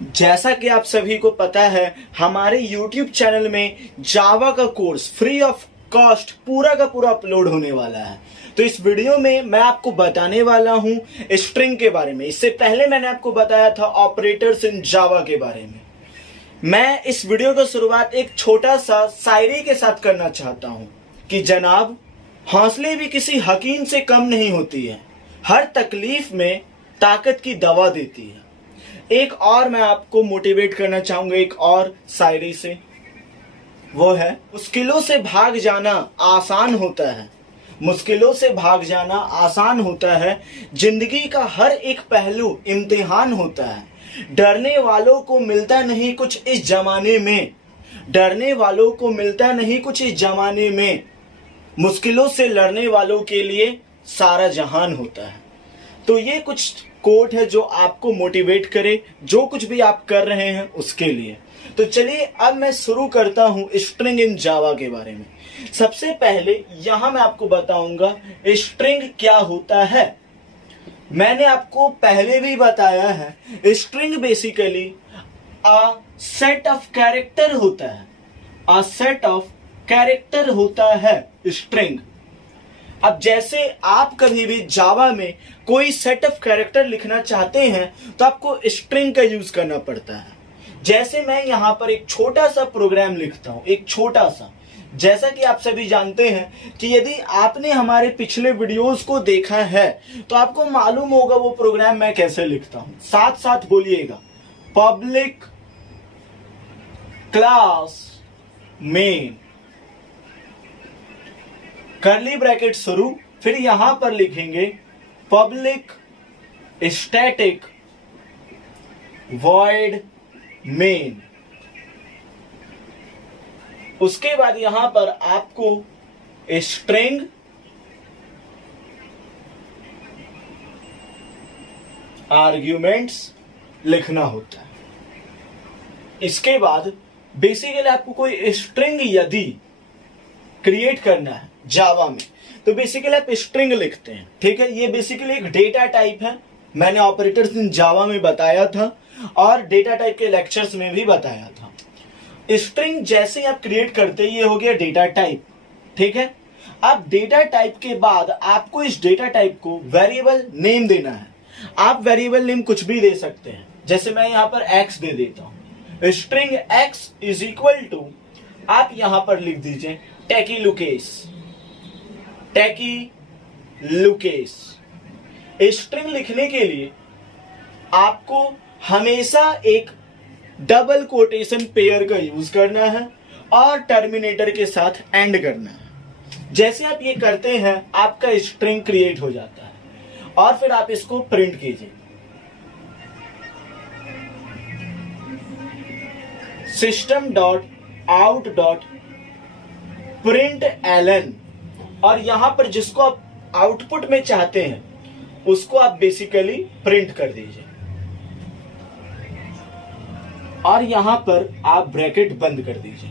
जैसा कि आप सभी को पता है, हमारे YouTube चैनल में जावा का कोर्स फ्री ऑफ कॉस्ट पूरा का पूरा अपलोड होने वाला है। तो इस वीडियो में मैं आपको बताने वाला हूं स्ट्रिंग के बारे में। इससे पहले मैंने आपको बताया था ऑपरेटर्स इन जावा के बारे में। मैं इस वीडियो की शुरुआत एक छोटा सा शायरी के साथ करना चाहता हूं कि जनाब, हौसले भी किसी हकीम से कम नहीं होती है, हर तकलीफ में ताकत की दवा देती है। एक और मैं आपको मोटिवेट करना चाहूंगा एक और शायरी से, वो है, मुश्किलों से भाग जाना आसान होता है, मुश्किलों से भाग जाना आसान होता है, जिंदगी का हर एक पहलू इम्तिहान होता है। डरने वालों को मिलता नहीं कुछ इस जमाने में, डरने वालों को मिलता नहीं कुछ इस जमाने में, मुश्किलों से लड़ने वालों के लिए सारा जहान होता है। तो ये कुछ कोट है जो आपको मोटिवेट करे, जो कुछ भी आप कर रहे हैं उसके लिए। तो चलिए अब मैं शुरू करता हूं स्ट्रिंग इन जावा के बारे में। सबसे पहले यहां मैं आपको बताऊंगा स्ट्रिंग क्या होता है। मैंने आपको पहले भी बताया है, string basically a set of character होता है, अ सेट ऑफ कैरेक्टर होता है स्ट्रिंग। अब जैसे आप कभी भी जावा में कोई सेट ऑफ कैरेक्टर लिखना चाहते हैं तो आपको स्ट्रिंग का यूज करना पड़ता है। जैसे मैं यहां पर एक छोटा सा प्रोग्राम लिखता हूं, एक छोटा सा, जैसा कि आप सभी जानते हैं कि यदि आपने हमारे पिछले वीडियोस को देखा है तो आपको मालूम होगा वो प्रोग्राम मैं कैसे लिखता हूं। साथ साथ बोलिएगा, public class main, curly bracket शुरू, फिर यहां पर लिखेंगे पब्लिक स्टैटिक वॉइड मेन। उसके बाद यहां पर आपको स्ट्रिंग आर्ग्यूमेंट्स लिखना होता है। इसके बाद बेसिकली आपको कोई स्ट्रिंग यदि क्रिएट करना है जावा में तो बेसिकली आप स्ट्रिंग लिखते हैं, ठीक है। ये बेसिकली एक डेटा टाइप है, मैंने ऑपरेटर्स इन जावा में बताया था और डेटा टाइप के लेक्चर्स में भी बताया था। स्ट्रिंग जैसे आप क्रिएट करते हैं, ये हो गया डेटा टाइप, ठीक है। अब डेटा टाइप के बाद आपको इस डेटा टाइप को वेरिएबल नेम देना है। आप वेरिएबल नेम कुछ भी दे सकते हैं, जैसे मैं यहां पर x दे देता हूं। String x is equal to, आप यहां पर लिख दीजिए टैकी लुकेस, टैकी लुकेस। स्ट्रिंग लिखने के लिए आपको हमेशा एक डबल कोटेशन पेयर का यूज करना है और टर्मिनेटर के साथ एंड करना है। जैसे आप ये करते हैं आपका स्ट्रिंग क्रिएट हो जाता है और फिर आप इसको प्रिंट कीजिए। System dot out dot print एलन, और यहां पर जिसको आप आउटपुट में चाहते हैं उसको आप बेसिकली प्रिंट कर दीजिए और यहां पर आप ब्रैकेट बंद कर दीजिए।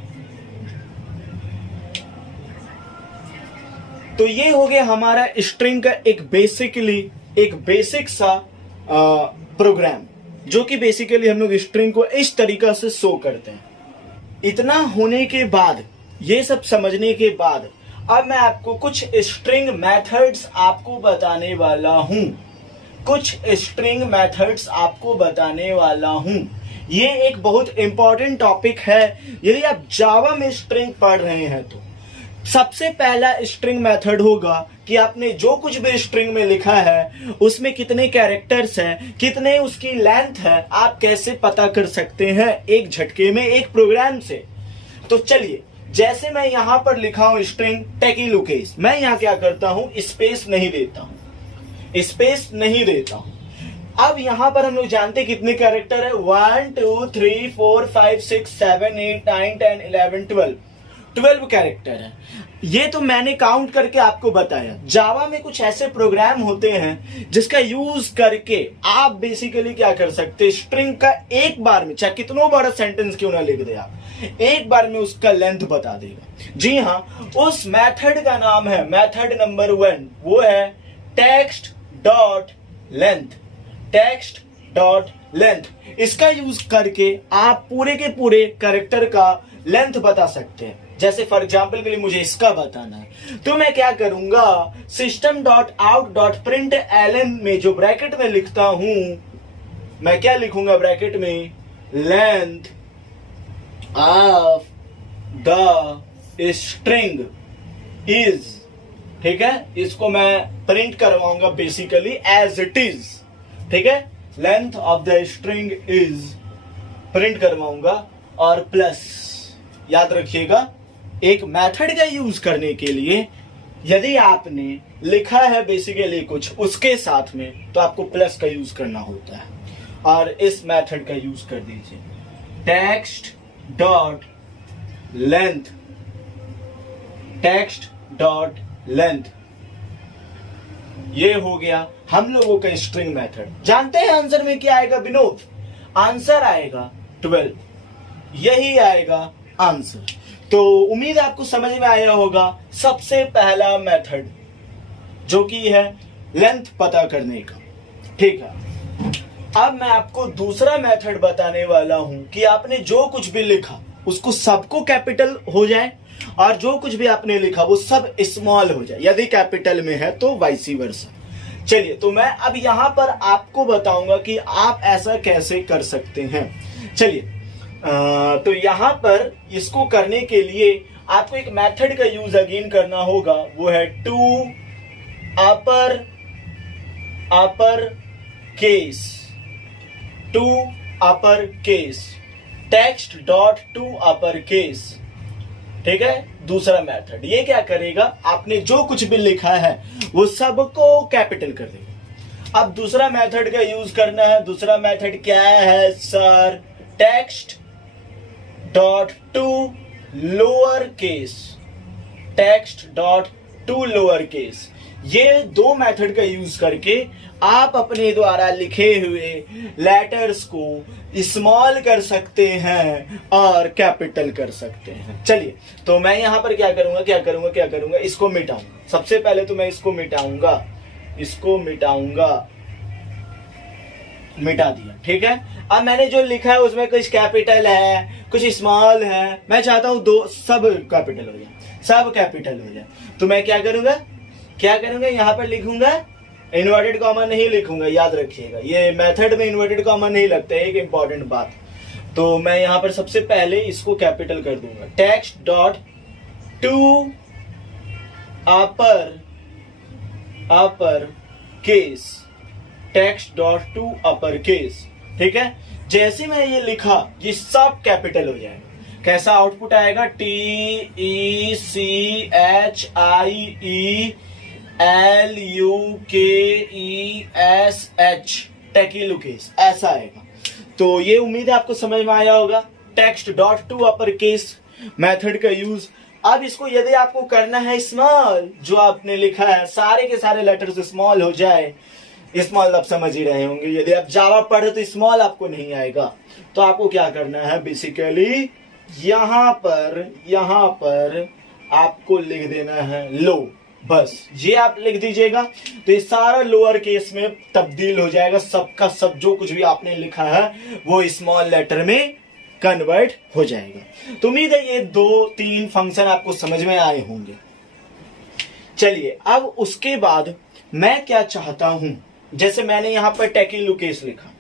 तो ये हो गया हमारा स्ट्रिंग का एक बेसिक सा प्रोग्राम, जो कि बेसिकली हम लोग स्ट्रिंग को इस तरीका से शो करते हैं। इतना होने के बाद, ये सब समझने के बाद, अब मैं आपको कुछ स्ट्रिंग मेथड्स आपको बताने वाला हूं, कुछ स्ट्रिंग मेथड्स आपको बताने वाला हूं। ये एक बहुत इंपॉर्टेंट टॉपिक है यदि आप जावा में स्ट्रिंग पढ़ रहे हैं तो। सबसे पहला स्ट्रिंग मेथड होगा कि आपने जो कुछ भी स्ट्रिंग में लिखा है उसमें कितने कैरेक्टर्स हैं, कितने उसकी लेंथ है, आप कैसे पता कर सकते हैं एक झटके में, एक प्रोग्राम से। तो चलिए, जैसे मैं यहां पर लिखा हूं स्ट्रिंग टैकी लुकेस, मैं यहां क्या करता हूं, स्पेस नहीं देता हूं, स्पेस नहीं देता हूं। अब यहां पर हम लोग जानते कितने कैरेक्टर है, 1 2 3 4 5 6 7 8 9 10 11 12 कैरेक्टर है। ये तो मैंने काउंट करके आपको बताया। जावा में कुछ ऐसे प्रोग्राम होते हैं जिसका यूज करके आप बेसिकली क्या कर सकते हैं, स्ट्रिंग का एक बार में, चाहे कितना बड़ा सेंटेंस क्यों ना लिख दे आप, एक बार में उसका लेंथ बता देगा। जी हाँ, उस मेथड का नाम है, मेथड नंबर 1, वो है text dot length, text dot length, इसका यूज करके आप पूरे के पूरे कैरेक्टर का लेंथ बता सकते हैं। जैसे फॉर एग्जाम्पल के लिए मुझे इसका बताना है तो मैं क्या करूंगा, system.out.println में जो ब्रैकेट में लिखता हूं, मैं क्या लिखूंगा ब्रैकेट में, length of the string is, ठीक है, इसको मैं प्रिंट करवाऊंगा बेसिकली एज इट इज, ठीक है, length of the string is print करवाऊंगा। और प्लस याद रखिएगा, एक मेथड का यूज करने के लिए यदि आपने लिखा है बेसिकली कुछ उसके साथ में तो आपको प्लस का यूज करना होता है। और इस मेथड का यूज कर दीजिए, text dot length, text dot length, ये हो गया हम लोगों का स्ट्रिंग मेथड। जानते हैं आंसर में क्या आएगा विनोद? आंसर आएगा 12, यही आएगा आंसर। तो उम्मीद है आपको समझ में आया होगा सबसे पहला मेथड जो कि है लेंथ पता करने का, ठीक है। अब मैं आपको दूसरा मेथड बताने वाला हूं कि आपने जो कुछ भी लिखा उसको सबको कैपिटल हो जाए और जो कुछ भी आपने लिखा वो सब स्मॉल हो जाए, यदि कैपिटल में है तो वाइसी वर्सा। चलिए, तो मैं अब यहां पर आपको बताऊंगा कि आप ऐसा कैसे कर सकते हैं। चलिए, तो यहां पर इसको करने के लिए आपको एक मेथड का यूज अगेन करना होगा, वो है to upper case, to upper case, text dot to upper case, ठीक है। दूसरा मेथड ये क्या करेगा, आपने जो कुछ भी लिखा है वो सबको कैपिटल कर देगा। अब दूसरा मेथड का यूज करना है। दूसरा मेथड क्या है sir? Text dot to lower case, text dot to lower case. ये दो मेथड का यूज करके आप अपने द्वारा लिखे हुए लेटर्स को स्मॉल कर सकते हैं और कैपिटल कर सकते हैं। चलिए, तो मैं यहां पर क्या करूंगा, इसको मिटाऊंगा। सबसे पहले तो मैं इसको मिटाऊंगा, मिटा दिया, ठीक है। अब मैंने जो लिखा है उसमें कुछ कैपिटल है, कुछ स्मॉल है, मैं चाहता हूं दो सब कैपिटल हो जाए, सब कैपिटल हो जाए। तो मैं क्या करूंगा, यहां पर लिखूंगा, इन्वर्टेड कॉमा नहीं लिखूंगा, याद रखिएगा ये मेथड में इन्वर्टेड कॉमा नहीं लगता है, एक इंपॉर्टेंट बात। तो मैं यहां पर सबसे पहले इसको कैपिटल कर दूंगा, text dot to upper case, text dot to upper case, ठीक है। जैसे मैं ये लिखा ये सब कैपिटल हो जाएगा। कैसा आउटपुट आएगा? TECHIELUKESH, टेकिलुकेस, ऐसा आएगा। तो ये उम्मीद है आपको समझ में आया होगा text dot to upper case method का यूज। अब इसको यदि आपको करना है स्मॉल, जो आपने लिखा है सारे के सारे लेटर्स स्मॉल हो जाए, स्मॉल आप समझ ही रहे होंगे, यदि आप जावा पढ़े तो स्मॉल आपको नहीं आएगा। तो आपको क्या करना है, बेसिकली यहां पर आपको लिख देना है लो, बस ये आप लिख दीजिएगा तो ये सारा लोअर केस में तब्दील हो जाएगा। सबका सब जो कुछ भी आपने लिखा है वो स्मॉल लेटर में कन्वर्ट हो जाएगा। तो उम्मीद है ये 2-3 फंक्शन आपको समझ में आए होंगे। चलिए, अब उसके बाद मैं क्या चाहता हूं, जैसे मैंने यहां पर टेकिलुकेस लिखा,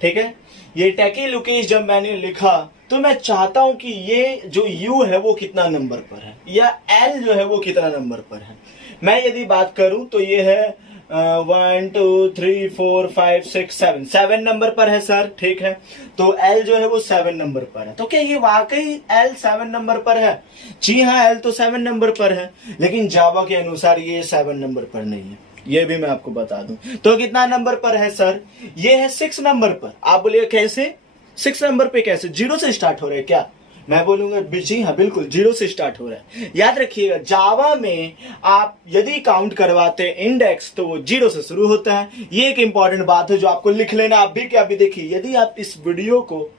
ठीक है। ये टेकिलुकेस जब मैंने लिखा तो मैं चाहता हूं कि ये जो U है वो कितना नंबर पर है, या L जो है वो कितना नंबर पर है। मैं यदि बात करूं तो ये है 1 2 3 4 5 6 7 नंबर पर है सर, ठीक है। तो L जो है वो 7 नंबर पर है। तो क्या ये वाकई L 7 नंबर पर है? जी हाँ, L तो 7 नंबर पर है, लेकिन जावा के अनुसार ये 7 नंबर पर नहीं है, ये भी मैं आपको बता दूं। तो कितना नंबर पर है सर? ये है 6 नंबर पर। आप बोलिए कैसे 6 नंबर पे, कैसे 0 से स्टार्ट हो रहा है क्या? मैं बोलूंगा जी हाँ, बिल्कुल 0 से स्टार्ट हो रहा है। याद रखिएगा, जावा में आप यदि काउंट करवाते हैं इंडेक्स तो वो 0 से शुरू होता है। ये एक इंपॉर्टेंट बात है जो आपको लिख लेना। आप भी क्या भी देखिए, यदि आप इस वीडियो को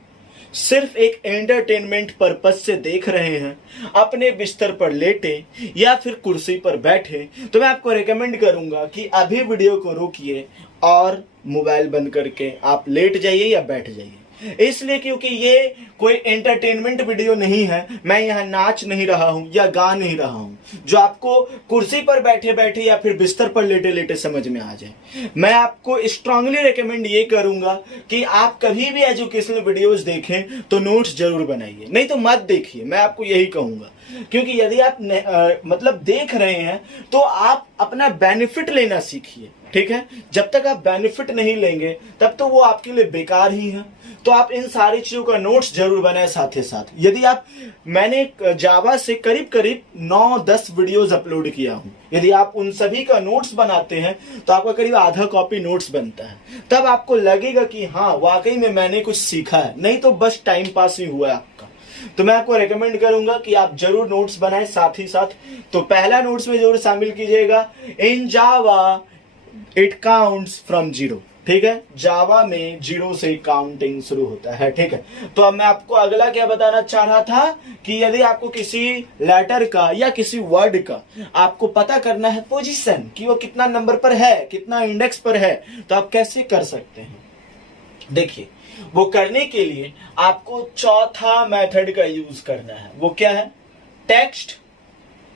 सिर्फ एक एंटरटेनमेंट पर्पज से देख रहे हैं, अपने बिस्तर पर लेटे या फिर कुर्सी पर बैठे, तो मैं आपको रेकमेंड करूंगा कि अभी वीडियो को रोकिए और मोबाइल बंद करके आप लेट जाइए या बैठ जाइए। इसलिए क्योंकि ये कोई एंटरटेनमेंट वीडियो नहीं है। मैं यहाँ नाच नहीं रहा हूँ या गा नहीं रहा हूँ जो आपको कुर्सी पर बैठे बैठे या फिर बिस्तर पर लेटे लेटे समझ में आ जाए। मैं आपको स्ट्रांगली रेकमेंड ये करूंगा कि आप कभी भी एजुकेशनल वीडियोस देखें तो नोट्स जरूर बनाइए, नहीं तो मत देखिए। मैं आपको यही कहूंगा, क्योंकि यदि आप मतलब देख रहे हैं तो आप अपना बेनिफिट लेना सीखिए, ठीक है। जब तक आप बेनिफिट नहीं लेंगे तब तो वो आपके लिए बेकार ही है। तो आप इन सारी चीजों का नोट्स जरूर बनाए साथ ही साथ। यदि आप मैंने जावा से करीब करीब 9-10 वीडियोस अपलोड किया हूं, यदि आप उन सभी का नोट्स बनाते हैं तो आपका करीब आधा कॉपी नोट्स बनता है। तब आपको लगेगा कि हाँ वाकई में मैंने कुछ सीखा है, नहीं तो बस टाइम पास ही हुआ है आपका। तो मैं आपको रेकमेंड करूंगा कि आप जरूर नोट्स बनाएं साथ ही साथ। तो पहला नोट्स में जरूर शामिल कीजिएगा, इन जावा इट काउंट्स फ्रॉम 0, ठीक है। जावा में 0 से काउंटिंग शुरू होता है, ठीक है। तो अब मैं आपको अगला क्या बताना चाह रहा था कि यदि आपको किसी लेटर का या किसी वर्ड का आपको पता करना है पोजीशन, कि वो कितना नंबर पर है, कितना इंडेक्स पर है, तो आप कैसे कर सकते हैं। देखिए, वो करने के लिए आपको चौथा मेथड का यूज करना है। वो क्या है? Text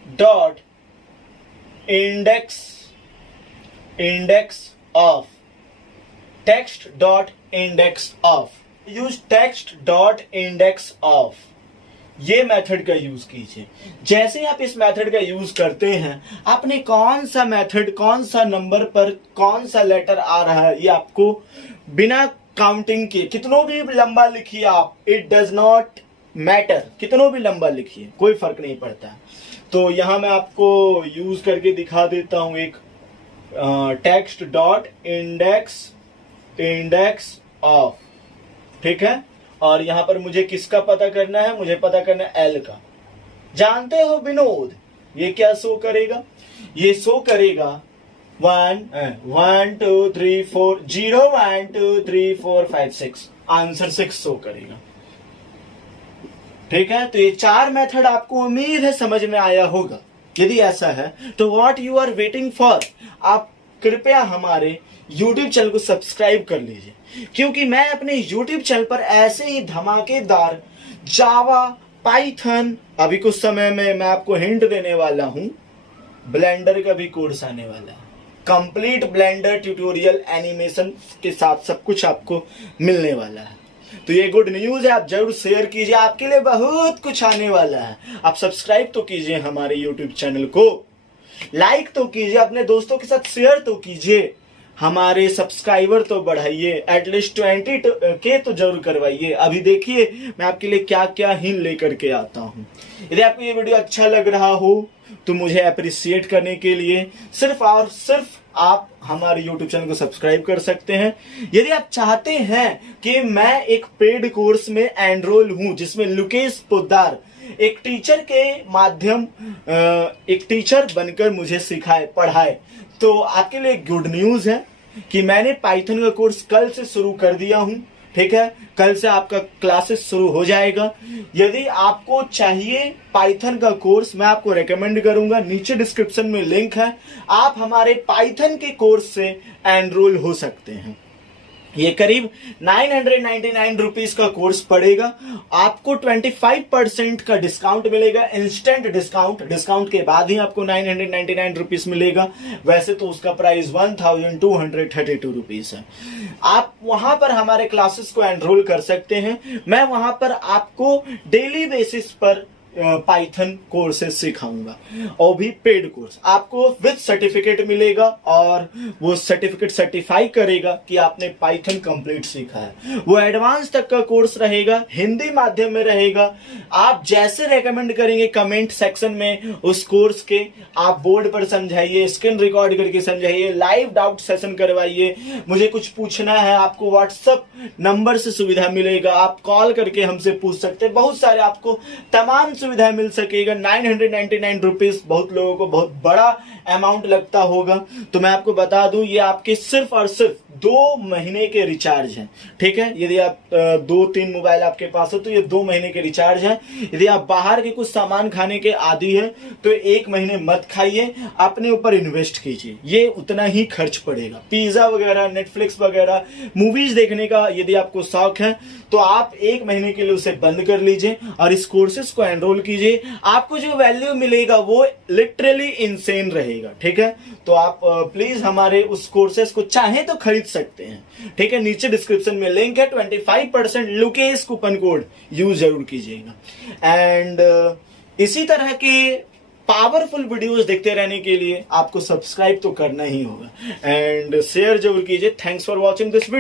dot index of, text dot index of, use text dot index of, ये मेथड का यूज कीजिए। जैसे आप इस मेथड का यूज करते हैं, आपने कौन सा मेथड, कौन सा नंबर पर कौन सा लेटर आ रहा है, ये आपको बिना काउंटिंग के कितनों भी लंबा लिखिए आप, इट डज नॉट मैटर, कितनों भी लंबा लिखिए, कोई फर्क नहीं पड़ता। तो यहां मैं आपको यूज करके दिखा देता हूं एक टेक्स्ट डॉट इंडेक्स ऑफ, ठीक है। और यहां पर मुझे किसका पता करना है? मुझे पता करना है एल का। जानते हो विनोद, ये क्या शो करेगा? ये शो करेगा 1 2 3 4 0 1 2 3 4 5 6, आंसर 6 शो करेगा, ठीक है। तो ये 4 मेथड आपको उम्मीद है समझ में आया होगा। यदि ऐसा है तो what you are waiting for, आप कृपया हमारे YouTube चैनल को सब्सक्राइब कर लीजिए, क्योंकि मैं अपने YouTube चैनल पर ऐसे ही धमाकेदार जावा, पाइथन, अभी कुछ समय में मैं आपको हिंट देने वाला हूं, ब्लेंडर का भी कोर्स आने वाला है। कंप्लीट ब्लेंडर ट्यूटोरियल एनिमेशन के साथ सब कुछ आपको मिलने वाला है। तो ये गुड न्यूज है, आप जरूर शेयर कीजिए, आपके लिए बहुत कुछ आने वाला है। आप सब्सक्राइब तो कीजिए हमारे YouTube चैनल को, लाइक तो कीजिए, अपने दोस्तों के साथ शेयर तो कीजिए, हमारे सब्सक्राइबर तो बढ़ाइए, एटलीस्ट 20K तो जरूर करवाइए। अभी देखिए मैं आपके लिए क्या क्या हिंट लेकर के आता हूं। यदि आपको ये वीडियो अच्छा लग रहा हो तो मुझे अप्रिशिएट करने के लिए सिर्फ और सिर्फ आप हमारे YouTube चैनल को सब्सक्राइब कर सकते हैं। यदि आप चाहते हैं कि मैं एक पेड कोर्स में एनरोल हूं जिसमें लुकेश पोद्दार एक टीचर के माध्यम एक टीचर बनकर मुझे सिखाए, पढ़ाए, तो आपके लिए गुड न्यूज है कि मैंने पाइथन का कोर्स कल से शुरू कर दिया हूं, ठीक है। कल से आपका क्लासेस शुरू हो जाएगा। यदि आपको चाहिए पाइथन का कोर्स, मैं आपको रेकमेंड करूंगा, नीचे डिस्क्रिप्शन में लिंक है, आप हमारे पाइथन के कोर्स से एनरोल हो सकते हैं। ये करीब 999 रुपीज का कोर्स पड़ेगा। आपको 25% का डिस्काउंट मिलेगा, इंस्टेंट डिस्काउंट के बाद ही आपको 999 रुपीज मिलेगा। वैसे तो उसका प्राइस 1232 रुपीज है। आप वहां पर हमारे क्लासेस को एनरोल कर सकते हैं। मैं वहां पर आपको डेली बेसिस पर पाइथन कोर्सेज सिखाऊंगा, और भी पेड कोर्स आपको विद सर्टिफिकेट मिलेगा, और वो सर्टिफिकेट सर्टिफाई करेगा कि आपने पाइथन कंप्लीट सीखा है। वो एडवांस तक का कोर्स रहेगा, हिंदी माध्यम में रहेगा। आप जैसे रेकमेंड करेंगे कमेंट सेक्शन में उस कोर्स के, आप बोर्ड पर समझाइए, स्क्रीन रिकॉर्ड करके समझाइए, लाइव डाउट सेशन करवाइए। मुझे कुछ पूछना है, आपको व्हाट्सएप नंबर से सुविधा मिलेगा, आप कॉल करके हमसे पूछ सकते हैं। बहुत सारे आपको तमाम सुविधाएं मिल सकेगा। 999 रुपीज बहुत लोगों को बहुत बड़ा अमाउंट लगता होगा, तो मैं आपको बता दूं ये आपके सिर्फ और सिर्फ 2 महीने के रिचार्ज हैं। ठीक है, यदि आप 2-3 मोबाइल आपके पास हो तो ये 2 महीने के रिचार्ज है। यदि आप बाहर के कुछ सामान खाने के आदी है तो 1 महीने मत खाइए, अपने ऊपर इन्वेस्ट कीजिए, ये उतना ही खर्च पड़ेगा। पिज्जा वगैरह, नेटफ्लिक्स वगैरह, मूवीज देखने का यदि आपको शौक है तो आप 1 महीने के लिए उसे बंद कर लीजिए और इस कोर्सेज को एनरोल कीजिए। आपको जो वैल्यू मिलेगा वो लिटरली इंसेन रहेगा। ठीक है, तो आप प्लीज हमारे उस कोर्सेज को चाहे तो खरीद सकते हैं। ठीक है, नीचे डिस्क्रिप्शन में लिंक है। 25% लुकेश कूपन कोड यूज जरूर कीजिएगा। एंड इसी तरह के पावरफुल वीडियोस देखते रहने के लिए आपको सब्सक्राइब तो करना ही होगा एंड शेयर जरूर कीजिए। Thanks for watching this video.